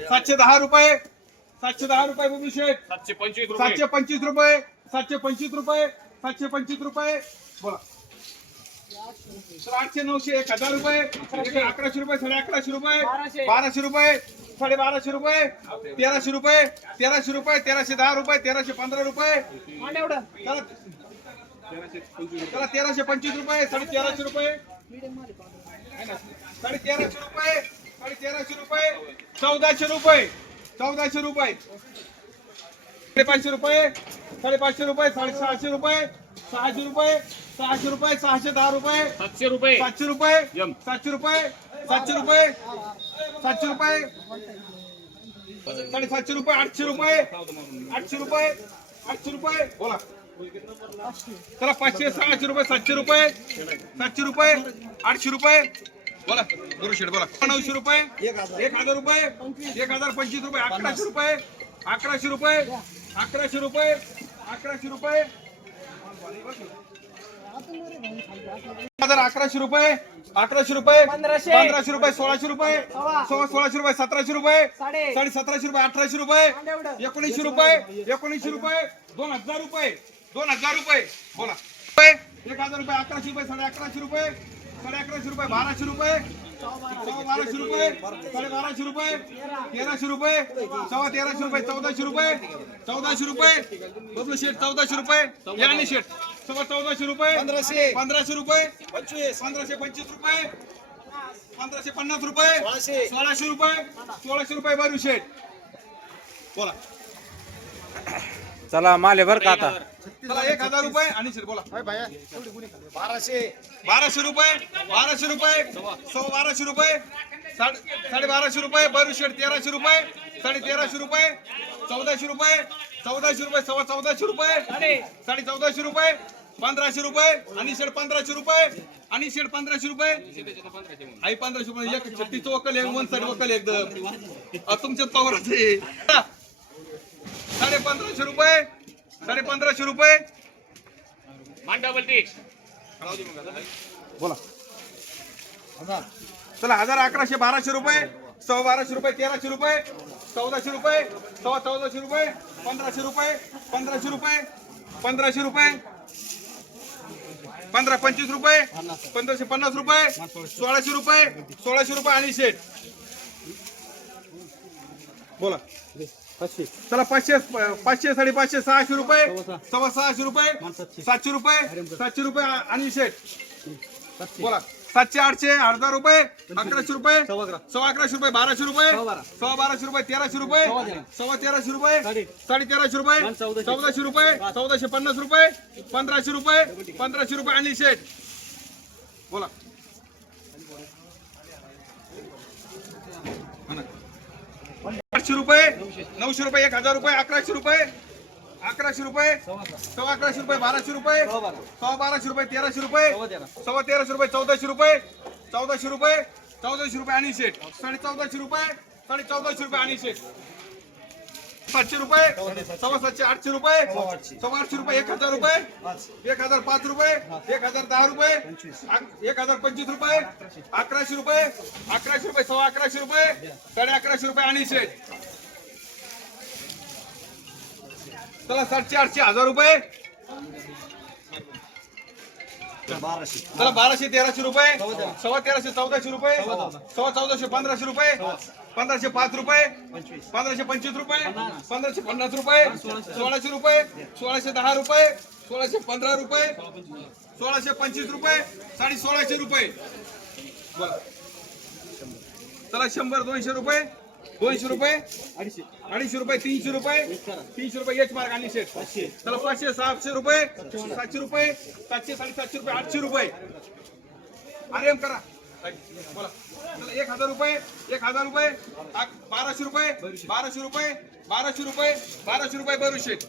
सातशे दहा रुपये सातशे दहा रुपये बबलू शेठ. सातशे पंचवीस रुपये. सातशे पंचवीस रुपये सातशे पंचवीस रुपये सातशे पंचवीस रुपये. बोला. तर आठशे नऊशे एक हजार रुपये एक अकराशे रुपये साडे अकराशे रुपये बाराशे. रुपये साडे बाराशे रुपये तेराशे रुपये तेराशे रुपये तेराशे दहा रुपये तेराशे पंधरा रुपये. चला. चला तेराशे पंचवीस रुपये साडे तेराशे रुपये आहे ना? साडे तेराशे रुपये. साडे तेराशे रुपये. चौदाशे रुपये चौदाशे रुपये. साडेपाचशे रुपये साडेपाचशे रुपये साडेसहाशे रुपये सहाशे रुपये सहाशे रुपये सहाशे दहा रुपये. सातशे रुपये. सातशे रुपये. सातशे रुपये सातशे रुपये सातशे रुपये. साडेसातशे रुपये आठशे रुपये आठशे रुपये आठशे रुपये. बोला. चला पाचशे सहाशे रुपये सातशे रुपये सातशे रुपये आठशे रुपये. बोला बोला नऊशे रुपये एक हजार रुपये एक हजार पंचवीस रुपये अकराशे रुपये अकराशे रुपये अकराशे रुपये अकराशे रुपये हजार अकराशे रुपये अकराशे रुपये पंधराशे. रुपये सोळाशे रुपये सोळाशे रुपये सतराशे रुपये साडे. सतराशे रुपये अठराशे रुपये. एकोणीसशे रुपये एकोणीसशे रुपये दोन हजार रुपये दोन हजार रुपये बोला एक हजार रुपये अकराशे रुपये साडे अकराशे रुपये साडे अकराशे रुपये बाराशे रुपये बाराशे रुपये साडे बाराशे रुपये तेराशे रुपये सव्वा तेराशे रुपये चौदाशे रुपये चौदाशे रुपये बबलू शेठ चौदाशे रुपये याने शेठ सव्वा चौदाशे रुपये पंधराशे. पंधराशे रुपये पंचवीस. पंधराशे पंचवीस रुपये पंधराशे पन्नास रुपये सोळाशे. रुपये सोळाशे रुपये बारू शेठ. बोला. चला माले बर का आता. चला एक हजार रुपये. आणि बोला. बाराशे. बाराशे रुपये बाराशे रुपये सव्वा बाराशे रुपये साडे साडे बाराशे रुपये बारू शेठ तेराशे रुपये साडे तेराशे रुपये चौदाशे रुपये चौदाशे रुपये सव्वा चौदाशे रुपये साडे चौदाशे रुपये पंधराशे रुपये आणि शेड पंधराशे रुपये आणि शेड पंधराशे रुपये. आई पंधराशे रुपये एक छत्तीस वकल एक वन साईड वकल एकदम. पावराचे साडे पंधराशे रुपये. साडे पंधराशे रुपये. बोला. चला हजार अकराशे बाराशे रुपये सव्वा बाराशे रुपये तेराशे रुपये चौदाशे रुपये सव्वा चौदाशे रुपये पंधराशे रुपये पंधराशे रुपये पंधराशे रुपये पंधरा पंचवीस रुपये पंधराशे पन्नास रुपये सोळाशे रुपये सोळाशे रुपये आणि शेठ. बोला. चला पाचशे पाचशे साडेपाचशे सहाशे रुपये. सव्वा सहाशे रुपये. सातशे रुपये सातशे रुपये आणि शेठ बोला. सातशे आठशे हजार रुपये अकराशे रुपये सव्वा अकराशे रुपये बाराशे रुपये सव्वा बाराशे रुपये तेराशे रुपये सव्वा तेराशे रुपये साडे तेराशे रुपये चौदाशे. रुपये चौदाशे पन्नास रुपये पंधराशे रुपये पंधराशे रुपये आणि शेठ बोला. रुपये नऊशे रुपये एक हजार रुपये अकराशे रुपये अकराशे रुपये सव्वा अकराशे रुपये बाराशे रुपये सव्वा बाराशे रुपये तेराशे रुपये सव्वा तेराशे रुपये चौदाशे रुपये चौदाशे रुपये चौदाशे रुपये आणि शेठ. साडे चौदाशे रुपये साडे चौदाशे रुपये आणि शेठ. सातशे रुपये सव्वा सातशे आठशे रुपये सव्वा आठशे. रुपये एक हजार रुपये एक हजार पाच रुपये एक हजार दहा रुपये एक हजार पंचवीस रुपये अकराशे रुपये अकराशे रुपये सव्वा अकराशे रुपये साडे अकराशे रुपये आणि शेठ. चला सातशे आठशे हजार रुपये. चला बाराशे तेराशे रुपये. सव्वा तेराशे चौदाशे रुपये. सव्वा चौदाशे पंधराशे रुपये. पंधराशे पाच रुपये. पंधराशे पंचवीस रुपये. पंधराशे पन्नास रुपये. सोळाशे. रुपये. सोळाशे दहा रुपये. सोळाशे पंधरा रुपये. सोळाशे पंचवीस रुपये. साडे सोळाशे रुपये. चला शंभर दोनशे रुपये. दोनशे रुपये? अडीचशे रुपये तीनशे रुपये? तीनशे रुपये एच मार्क आणि सेट. चला पाचशे सहाशे रुपये सातशे रुपये सातशे साडेसातशे रुपये आठशे रुपये. आर्यम करा. बोला. चला एक हजार रुपये एक हजार रुपये बाराशे रुपये बाराशे रुपये बाराशे रुपये बाराशे रुपये बरू शेट